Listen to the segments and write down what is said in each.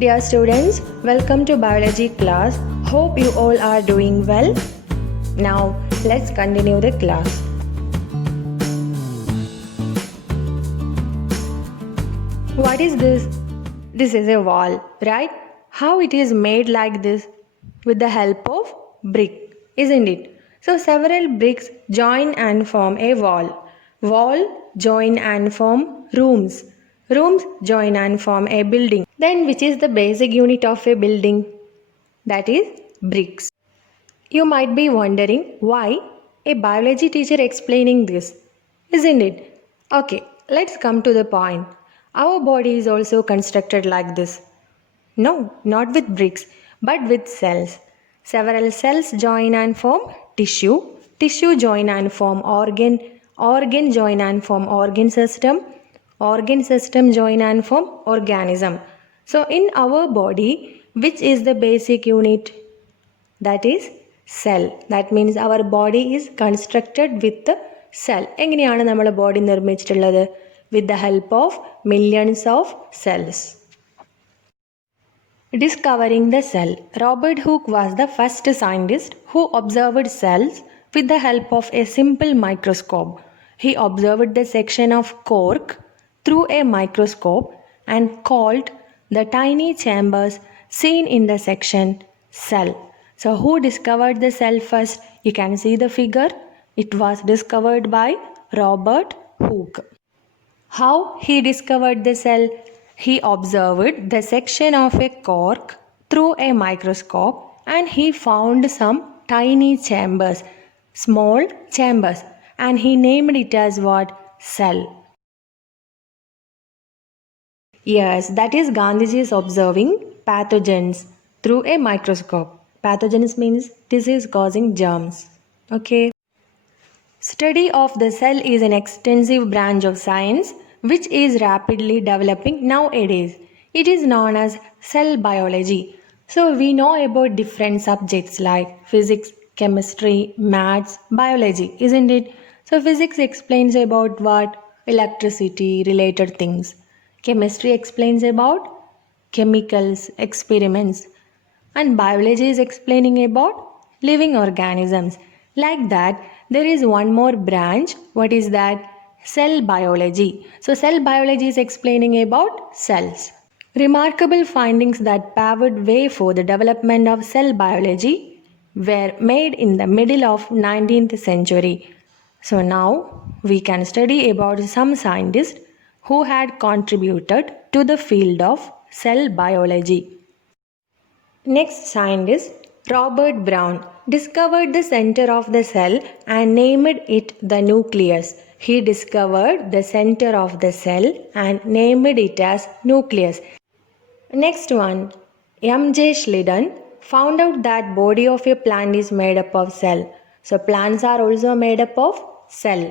Dear students, welcome to biology class. Hope you all are doing well. Now, let's continue the class. What is this? This is a wall, right? How it is made like this? With the help of brick, isn't it? So, several bricks join and form a wall. Wall join and form rooms. Rooms join and form a building. Then, which is the basic unit of a building? That is bricks. You might be wondering why a biology teacher explaining this, isn't it? Okay, let's come to the point. Our body is also constructed like this. No, not with bricks, but with cells. Several cells join and form tissue. Tissue join and form organ. Organ join and form organ system. Organ system join and form organism. So in our body, which is the basic unit? That is cell. That means our body is constructed with the cell. എങ്ങനെയാണ് നമ്മുടെ body നിർമ്മിച്ചിട്ടുള്ളത്? With the help of millions of cells. Discovering the cell. Robert Hooke was the first scientist who observed cells with the help of a simple microscope. He observed the section of cork through a microscope and called the tiny chambers seen in the section cell. So who discovered the cell first? You can see the figure. It was discovered by Robert Hooke. How he discovered the cell? He observed the section of a cork through a microscope and he found some tiny chambers, small chambers, and he named it as what? Cell. Yes, that is Gandhiji is observing pathogens through a microscope. Pathogens means disease causing germs. Okay. Study of the cell is an extensive branch of science which is rapidly developing nowadays. It is known as cell biology. So we know about different subjects like physics, chemistry, maths, biology, isn't it? So physics explains about what? Electricity related things. Chemistry explains about chemicals, experiments. And biology is explaining about living organisms. Like that, there is one more branch. What is that? Cell biology. So cell biology is explaining about cells. Remarkable findings that paved way for the development of cell biology were made in the middle of 19th century. So now we can study about some scientists who had contributed to the field of cell biology. Next scientist, Robert Brown, discovered the center of the cell and named it the nucleus. He discovered the center of the cell and named it as nucleus. Next one, M.J. Schleiden found out that body of a plant is made up of cell. So plants are also made up of cell.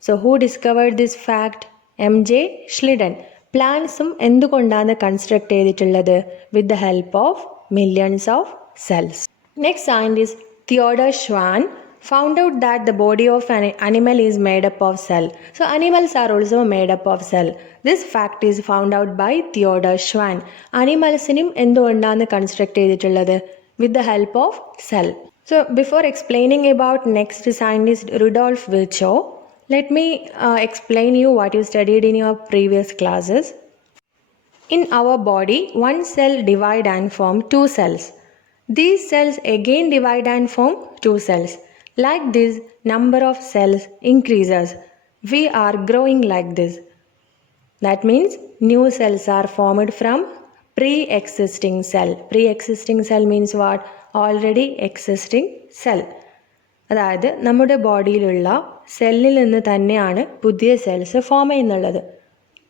So who discovered this fact? M.J. Schleiden. പ്ലാന്റ്സും എന്തുകൊണ്ടാണ് construct ചെയ്തിട്ടുള്ളത്? With the help of millions of cells. Next scientist Theodor Schwann found out that the body of an animal is made up of cell. So animals are also made up of cell. This fact is found out by Theodor Schwann. Animalsiനും എന്തുകൊണ്ടാണ് construct ചെയ്തിട്ടുള്ളത്? With the help of cell. So before explaining about next scientist Rudolf Virchow, let me explain you what you studied in your previous classes. In our body, one cell divide and form two cells. These cells again divide and form two cells. Like this, number of cells increases. We are growing like this. That means new cells are formed from pre-existing cell. Pre-existing cell means what? Already existing cell. അതായത് നമ്മുടെ ബോഡിയിലുള്ള സെല്ലിൽ നിന്ന് തന്നെയാണ് പുതിയ cells form ചെയ്യുന്നുള്ളത്.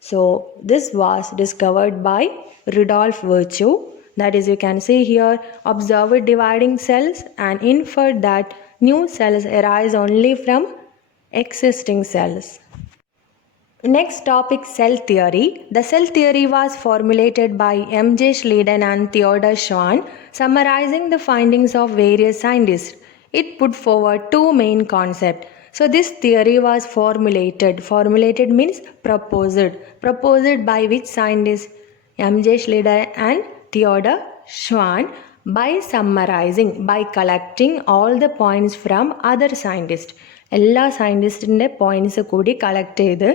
So this was discovered by Rudolf Virchow. That is, you can see here, observed dividing cells and inferred that new cells arise only from existing cells. Next topic, cell theory. The cell theory was formulated by M.J. Schleiden and Theodor Schwann, summarizing the findings of various scientists. It put forward two main concepts. So this theory was formulated. Formulated means proposed. Proposed by which scientists? M.J. Schleiden and Theodor Schwann by collecting all the points from other scientists. എല്ലാ സയൻറ്റിസ്റ്റിൻ്റെ points കൂടി collect ചെയ്ത്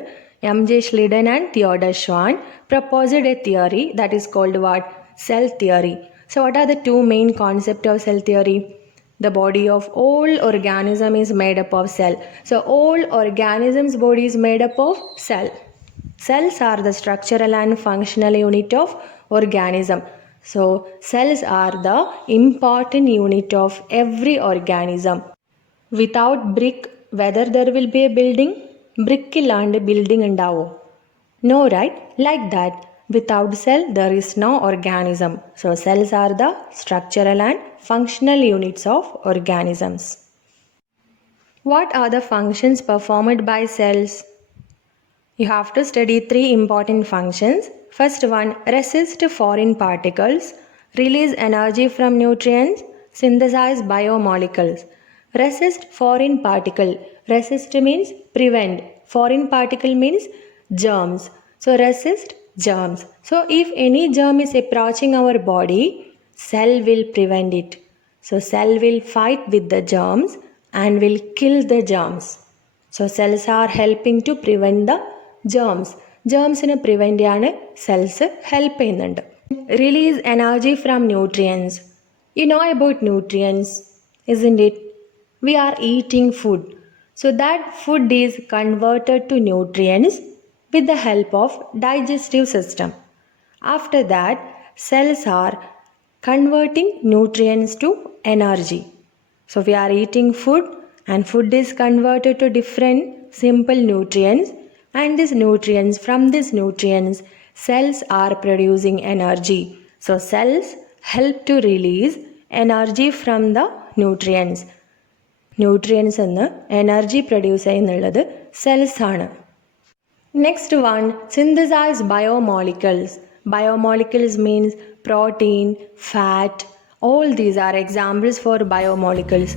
M.J. Schliden and Theodor Schwann proposed a theory that is called what? Cell theory. So what are the two main concepts of cell theory? The body of all organism is made up of cell. So all organisms body is made up of cell. Cells are the structural and functional unit of organism. So cells are the important unit of every organism. Without brick, whether there will be a building? Brick illande building undavo? No, right? Like that. Without cell, there is no organism. So cells are the structural and functional units of organisms. What are the functions performed by cells? You have to study 3 important functions. First one, resist foreign particles, release energy from nutrients, synthesize biomolecules. Resist foreign particle. Resist means prevent. Foreign particle means germs. So resist germs. So if any germ is approaching our body, cell will prevent it. So cell will fight with the germs and will kill the germs. So cells are helping to prevent the germs. Germsine prevent cheyana cells help cheyyunnundu. Release energy from nutrients. You know about nutrients, isn't it? We are eating food. So that food is converted to nutrients with the help of digestive system. After that, cells are converting nutrients to energy. So we are eating food and food is converted to different simple nutrients, and these nutrients, from these nutrients, cells are producing energy. So cells help to release energy from the nutrients. Nutrients എന്ന് energy produce ചെയ്യുന്നുള്ളത് cells ആണ്. Next one, synthesise ബയോമോളിക്കൽസ്. ബയോമോളിക്കൽസ് means protein, fat, all these are examples for biomolecules.